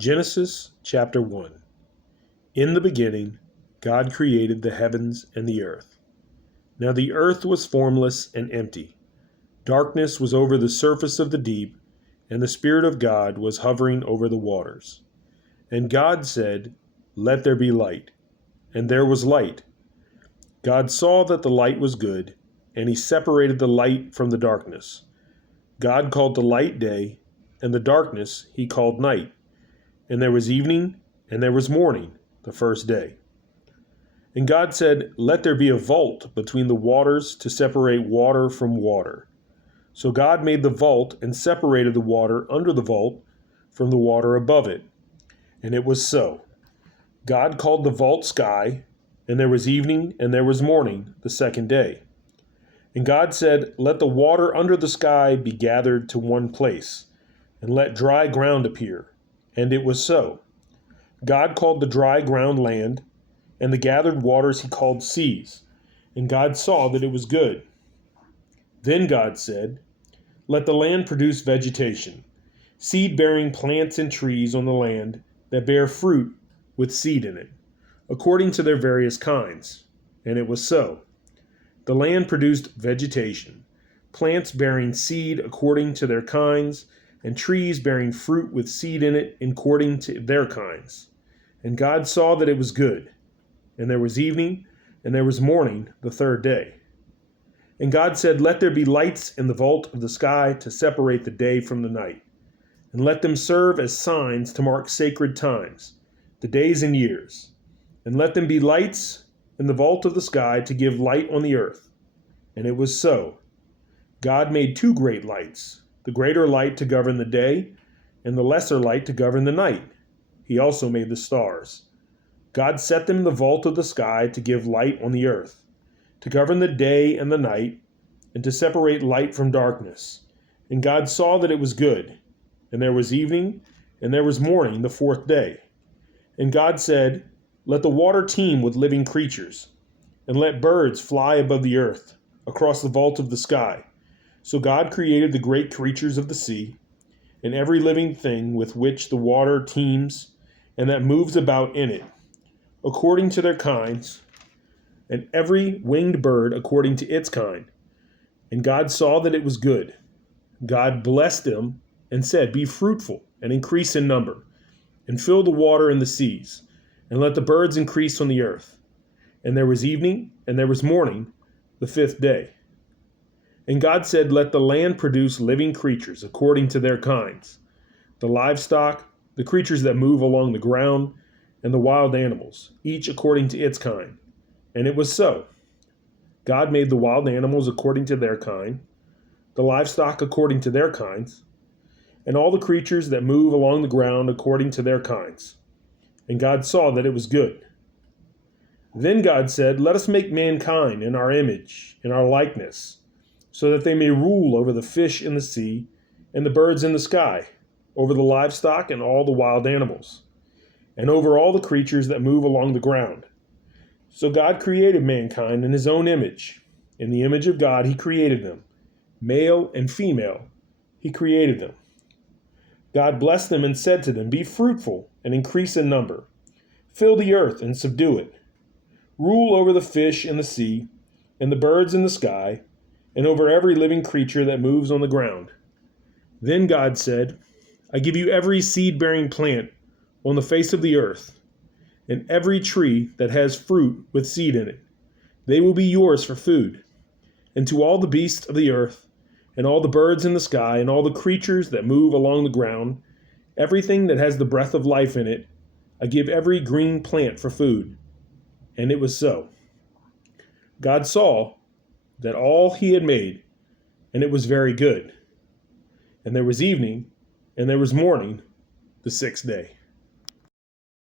Genesis chapter 1. In the beginning, God created the heavens and the earth. Now the earth was formless and empty. Darkness was over the surface of the deep, and the Spirit of God was hovering over the waters. And God said, "Let there be light." And there was light. God saw that the light was good, and he separated the light from the darkness. God called the light day, and the darkness he called night. And there was evening, and there was morning, the first day. And God said, "Let there be a vault between the waters to separate water from water." So God made the vault and separated the water under the vault from the water above it. And it was so. God called the vault sky, and there was evening, and there was morning, the second day. And God said, "Let the water under the sky be gathered to one place, and let dry ground appear." And it was so. God called the dry ground land, and the gathered waters he called seas. And God saw that it was good. Then God said, "Let the land produce vegetation, seed-bearing plants and trees on the land that bear fruit with seed in it, according to their various kinds." And it was so. The land produced vegetation, plants bearing seed according to their kinds, and trees bearing fruit with seed in it according to their kinds. And God saw that it was good. And there was evening, and there was morning, the third day. And God said, "Let there be lights in the vault of the sky to separate the day from the night, and let them serve as signs to mark sacred times, the days and years. And let them be lights in the vault of the sky to give light on the earth." And it was so. God made two great lights, the greater light to govern the day, and the lesser light to govern the night. He also made the stars. God set them in the vault of the sky to give light on the earth, to govern the day and the night, and to separate light from darkness. And God saw that it was good. And there was evening, and there was morning, the fourth day. And God said, "Let the water teem with living creatures, and let birds fly above the earth, across the vault of the sky." So God created the great creatures of the sea, and every living thing with which the water teems, and that moves about in it, according to their kinds, and every winged bird according to its kind. And God saw that it was good. God blessed them and said, "Be fruitful and increase in number, and fill the water in the seas, and let the birds increase on the earth." And there was evening, and there was morning, the fifth day. And God said, "Let the land produce living creatures according to their kinds, the livestock, the creatures that move along the ground, and the wild animals, each according to its kind." And it was so. God made the wild animals according to their kind, the livestock according to their kinds, and all the creatures that move along the ground according to their kinds. And God saw that it was good. Then God said, "Let us make mankind in our image, in our likeness, so that they may rule over the fish in the sea and the birds in the sky, over the livestock and all the wild animals, and over all the creatures that move along the ground." So God created mankind in his own image. In the image of God he created them. Male and female he created them. God blessed them and said to them, "Be fruitful and increase in number. Fill the earth and subdue it. Rule over the fish in the sea and the birds in the sky, and over every living creature that moves on the ground." Then God said, "I give you every seed-bearing plant on the face of the earth, and every tree that has fruit with seed in it. They will be yours for food. And to all the beasts of the earth, and all the birds in the sky, and all the creatures that move along the ground, everything that has the breath of life in it, I give every green plant for food." And it was so. God saw that all he had made, and it was very good. And there was evening, and there was morning, the sixth day.